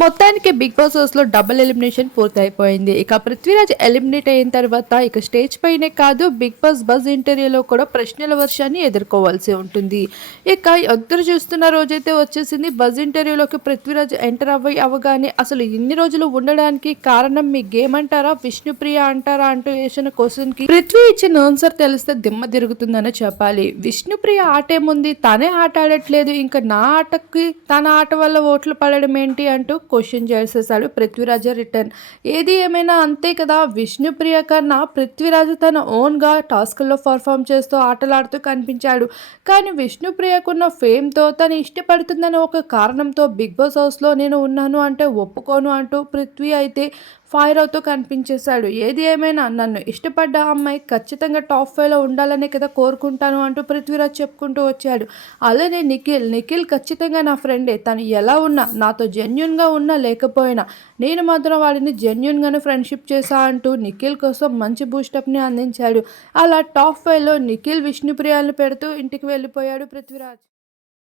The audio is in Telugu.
మొత్తానికి బిగ్ బాస్ హౌస్లో డబుల్ ఎలిమినేషన్ పూర్తయిపోయింది. ఇక పృథ్వీరాజ్ ఎలిమినేట్ అయిన తర్వాత ఇక స్టేజ్ పైనే కాదు బిగ్ బాస్ బజ్ ఇంటర్వ్యూలో కూడా ప్రశ్నల వర్షాన్ని ఎదుర్కోవాల్సి ఉంటుంది. ఇక ఇద్దరు చూస్తున్న రోజైతే వచ్చేసింది బజ్ ఇంటర్వ్యూలోకి పృథ్వీరాజ్ ఎంటర్ అవ్వ అవగానే అసలు ఇన్ని రోజులు ఉండడానికి కారణం మీ గేమ్ అంటారా విష్ణుప్రియ అంటారా అంటూ వేసిన క్వశ్చన్కి పృథ్వీ ఇచ్చిన ఆన్సర్ తెలిస్తే దిమ్మ తిరుగుతుందని చెప్పాలి. విష్ణుప్రియ ఆట ఏముంది? తనే ఆట ఆడట్లేదు ఇంకా నా ఆటకి తన ఆట వల్ల ఓట్లు పడడం ఏంటి అంటూ క్వశ్చన్ చేసేసాడు పృథ్వీరాజ రిటర్న్. ఏది ఏమైనా అంతే కదా విష్ణుప్రియ కన్నా పృథ్వీరాజు తన ఓన్గా టాస్క్లో పర్ఫామ్ చేస్తూ ఆటలాడుతూ కనిపించాడు. కానీ విష్ణుప్రియకున్న ఫేమ్తో తను ఇష్టపడుతుందని ఒక కారణంతో బిగ్ బాస్ హౌస్లో నేను ఉన్నాను అంటే ఒప్పుకోను అంటూ పృథ్వీ అయితే ఫైర్ అవుతూ కనిపించేశాడు. ఏది ఏమైనా నన్ను ఇష్టపడ్డ అమ్మాయి ఖచ్చితంగా టాప్ ఫైవ్లో ఉండాలనే కదా కోరుకుంటాను అంటూ పృథ్వీరాజ్ చెప్పుకుంటూ వచ్చాడు. అలానే నిఖిల్ నిఖిల్ ఖచ్చితంగా నా ఫ్రెండే. తను ఎలా ఉన్నా నాతో జెన్యున్గా ఉన్నా లేకపోయినా నేను మాత్రం వాడిని జెన్యున్గానే ఫ్రెండ్షిప్ చేశా అంటూ నిఖిల్ కోసం మంచి బూస్టప్ని అందించాడు. అలా టాప్ ఫైవ్లో నిఖిల్ విష్ణుప్రియాలను పెడుతూ ఇంటికి వెళ్ళిపోయాడు పృథ్వీరాజ్.